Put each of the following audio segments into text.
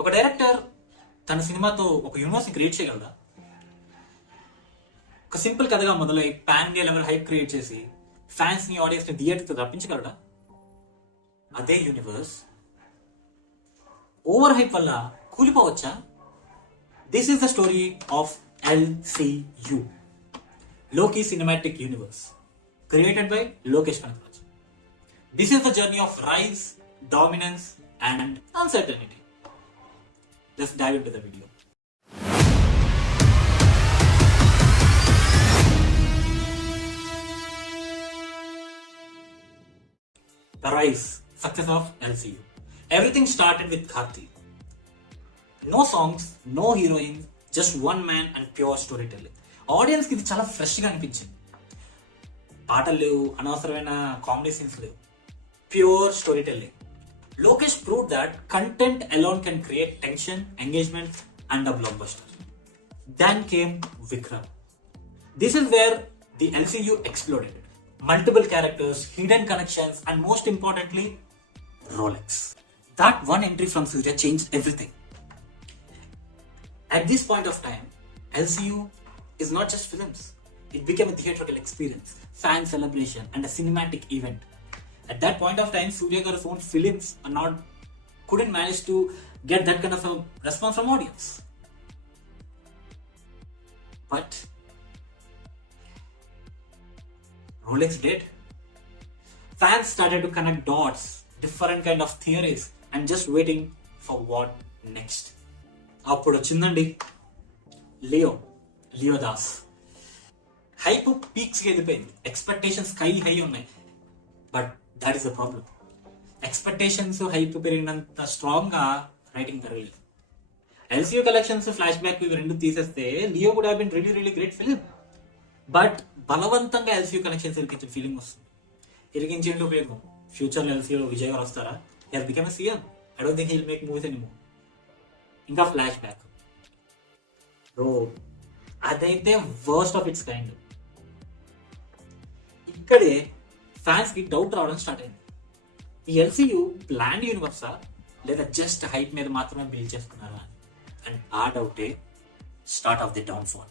ఒక డైరెక్టర్ తన సినిమాతో ఒక యూనివర్స్ని క్రియేట్ చేయగలరా? ఒక సింపుల్ కథగా మొదలై pan India level hype create చేసి ఫ్యాన్స్ ని ఆడియన్స్ ని థియేటర్కి రప్పించగలరా? అదే యూనివర్స్ ఓవర్ హైప్ వల్ల కూలిపోవచ్చా? This is the story of LCU, Loki Cinematic Universe, created by Lokesh Kanagaraj. This is the journey of rise, dominance and uncertainty. Let's dive into the video. The rise, success of LCU. Everything started with Karthi. No songs, no heroines, just one man and pure storytelling. Audience కి ఇది చాలా fresh గా అనిపించింది. పాటలు లేవు, అనవసరమైన comedy scenes లేవు, pure storytelling. Lokesh prove that content alone can create tension, engagement and a blockbuster. Then came Vikram. This is where the LCU exploded. Multiple characters, hidden connections, and most importantly, Rolex. That one entry from Surya changed everything. At this point of time, LCU is not just films. It became a theatrical experience, fan celebration, and a cinematic event. At that point of time, Surya Garu's own films couldn't manage to get that kind of a response from audience. But Rolex did. Fans started to connect dots, different kind of theories, and just waiting for what next. అప్పుడు వచ్చిందండి లియో Das. Hype పీక్స్కి వెళ్ళిపోయింది, expectations sky high ఉన్నాయి. But that is the problem. Expectations hype పెరిగినంత strong గా writing పెరగలేదు. LCU collections, flash back ఇవి రెండు తీసేస్తే Leo would have been really really great film. But బలవంతంగా LCU కనెక్షన్స్ ఇరికించిన ఫీలింగ్ వస్తుంది. ఇరికించేంటి ఉపయోగం? ఫ్యూచర్ లో LCU విజయ్ గారు వస్తారా? He has become a CM. I don't think he will make movies anymore. ఇంకా ఫ్లాష్ బ్యాక్ బ్రో, అదైతే వర్స్ట్ ఆఫ్ ఇట్స్ కైండ్. ఇక్కడే ఫ్యాన్స్ కి డౌట్ రావడం స్టార్ట్ అయింది. ఈ LCU ప్లాన్డ్ యూనివర్సా లేదా జస్ట్ హైప్ మీద మాత్రమే బిల్డ్ చేసుకున్నారా? అండ్ ఆ డౌటే start of the downfall.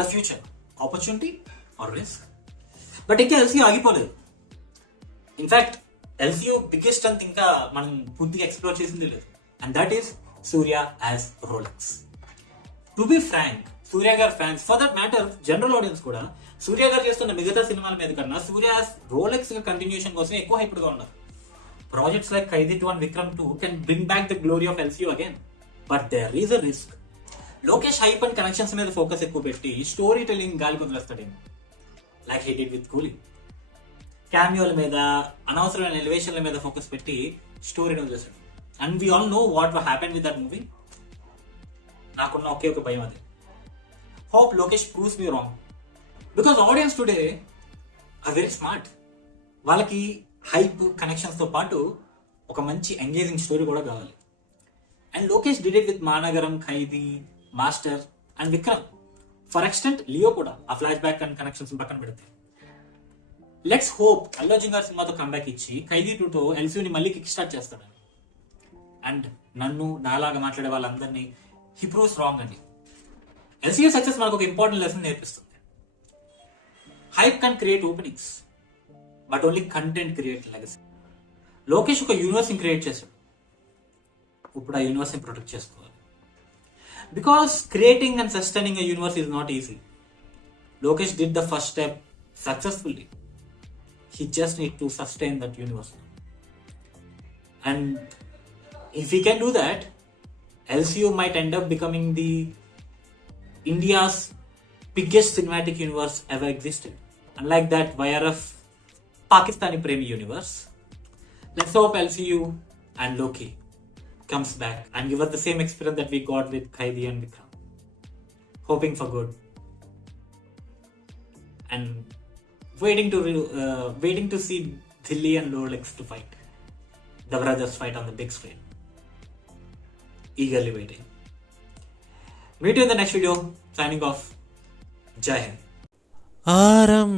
The future, opportunity or risk? But ఇంకా LCU ఆగిపోలేదు. ఇన్ఫాక్ట్ LCU బిగ్గెస్ట్ అంత ఇంకా మనం పూర్తిగా ఎక్స్ప్లోర్ చేసింది లేదు. And that is Surya as Rolex. To be frank, Surya గారి fans, for that matter general audience కూడా సూర్య గారు చేస్తున్న మిగతా సినిమాల మీద కన్నా సూర్య యాజ్ రోలెక్స్ కంటిన్యూషన్ కోసం ఎక్కువ హైప్డ్ గా ఉన్నారు. Projects like Kaithi 2 and Vikram 2 can bring back the glory of LCU again. But there is a risk. Lokesh hype and connections మీద ఫోకస్ ఎక్కువ పెట్టి స్టోరీ టెల్లింగ్ గాలి వదిలేస్తాడేమో, like he did with Coolie. క్యామియోల మీద, అనవసరమైన ఎలివేషన్ల మీద ఫోకస్ పెట్టి స్టోరీని వదిలేస్తాడు. And we all know what happen with that movie. నాకున్న ఒకే ఒక భయం అదే. Hope Lokesh proves me wrong. Because audience today are very smart. వాళ్ళకి హైప్, కనెక్షన్స్ తో పాటు ఒక మంచి ఎంగేజింగ్ స్టోరీ కూడా కావాలి. And Lokesh did it with Maanagaram, Kaithi, Master and Vikram. For extent Leo కూడా. ఆ ఫ్లాష్ బ్యాక్ అండ్ కనెక్షన్స్ పక్కన పెడితే లెట్స్ హోప్ అల్లు అర్జున్ గారి సినిమాతో కంబ్యాక్ ఇచ్చి ఖైదీ 2తో LCUని మళ్ళీ కిక్ స్టార్ట్ చేస్తాడని. అండ్ నన్ను, నాలాగా మాట్లాడే వాళ్ళందరినీ హీ ప్రూవ్స్ రాంగ్ అండి. LCU సక్సెస్ మనకు ఒక ఇంపార్టెంట్ లెసన్ నేర్పిస్తుంది. Hype can create openings, but only content create legacy. Lokesh ఒక యూనివర్స్ ని క్రియేట్ చేశాడు. ఇప్పుడు ఆ యూనివర్స్ ని ప్రొటెక్ట్ చేసుకోవాలి. Because creating and sustaining a universe is not easy. Lokesh did the first step successfully. He just need to sustain that universe. And if he can do that, LCU might end up becoming the India's biggest cinematic universe ever existed. Unlike that YRF Pakistani Premi universe, let's hope LCU and Loki comes back and give us the same experience that we got with Khaidy and Vikram. Hoping for good. And waiting to see Dilli and Rolex to fight. The brothers fight on the big screen. Eagerly waiting. Meet you in the next video. Signing off. Jai Hind. ఆరంభమేలే